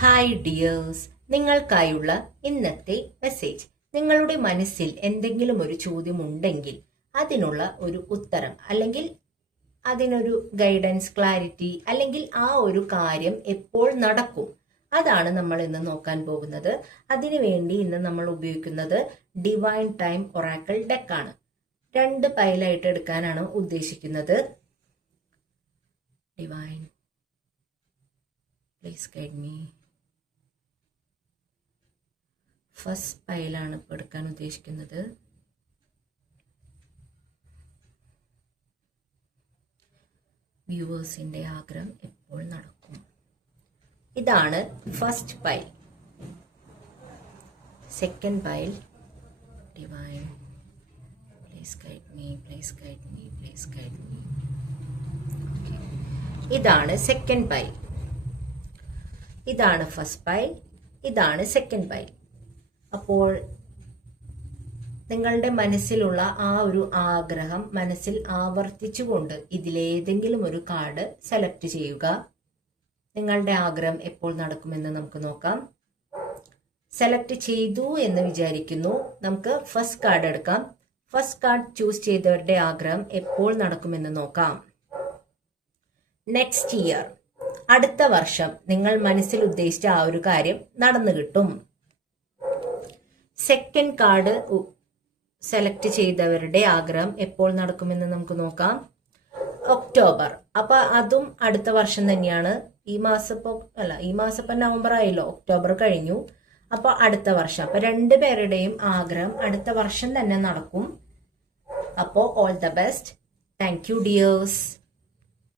Hi dears നിങ്ങൾക്കായുള്ള ഇന്നത്തെ message നിങ്ങളുടെ മനസ്സിൽ എന്തെങ്കിലും ഒരു ചോദ്യം ഉണ്ടെങ്കിൽ അതിനുള്ള ഒരു ഉത്തരം അല്ലെങ്കിൽ അതിനൊരു ഗൈഡൻസ് ക്ലാരിറ്റി അല്ലെങ്കിൽ ആ ഒരു കാര്യം എപ്പോൾ നടക്കും. അതാണ് നമ്മൾ ഇന്ന് നോക്കാൻ പോകുന്നത്. അതിനുവേണ്ടി ഇന്ന് നമ്മൾ ഉപയോഗിക്കുന്നത് ഡിവൈൻ ടൈം ഒറാക്കിൾ ഡെക്ക് ആണ്. രണ്ട് പൈലായിട്ട് എടുക്കാനാണ് ഉദ്ദേശിക്കുന്നത്. Divine please guide me first പൈലാണ് ഇപ്പോൾ എടുക്കാൻ ഉദ്ദേശിക്കുന്നത്. വ്യൂവേഴ്സിന്റെ ആഗ്രഹം എപ്പോൾ നടക്കും? ഇതാണ് first pile second pile divine please guide me please guide me please guide me. ഇതാണ് സെക്കൻഡ് പൈൽ ഇതാണ് ഫസ്റ്റ് പൈൽ ഇതാണ് സെക്കൻഡ് പൈൽ അപ്പോൾ നിങ്ങളുടെ മനസ്സിലുള്ള ആ ഒരു ആഗ്രഹം മനസ്സിൽ ആവർത്തിച്ചുകൊണ്ട് ഇതിലേതെങ്കിലും ഒരു കാർഡ് സെലക്ട് ചെയ്യുക. നിങ്ങളുടെ ആഗ്രഹം എപ്പോൾ നടക്കുമെന്ന് നമുക്ക് നോക്കാം. സെലക്ട് ചെയ്തു എന്ന് വിചാരിക്കുന്നു. നമുക്ക് ഫസ്റ്റ് കാർഡ് എടുക്കാം. ഫസ്റ്റ് കാർഡ് ചൂസ് ചെയ്തവരുടെ ആഗ്രഹം എപ്പോൾ നടക്കുമെന്ന് നോക്കാം. Next year. അടുത്ത വർഷം നിങ്ങൾ മനസ്സിൽ ഉദ്ദേശിച്ച ആ ഒരു കാര്യം നടന്നു കിട്ടും. സെക്കൻഡ് കാർഡ് സെലക്ട് ചെയ്തവരുടെ ആഗ്രഹം എപ്പോൾ നടക്കുമെന്ന് നമുക്ക് നോക്കാം. ഒക്ടോബർ. അപ്പൊ അതും അടുത്ത വർഷം തന്നെയാണ്. ഈ മാസം ഇപ്പൊ അല്ല ഈ മാസം ഇപ്പൊ നവംബർ ആയല്ലോ ഒക്ടോബർ കഴിഞ്ഞു. അപ്പൊ അടുത്ത വർഷം. അപ്പൊ രണ്ടു പേരുടെയും ആഗ്രഹം അടുത്ത വർഷം തന്നെ നടക്കും. അപ്പോ all the best thank you dears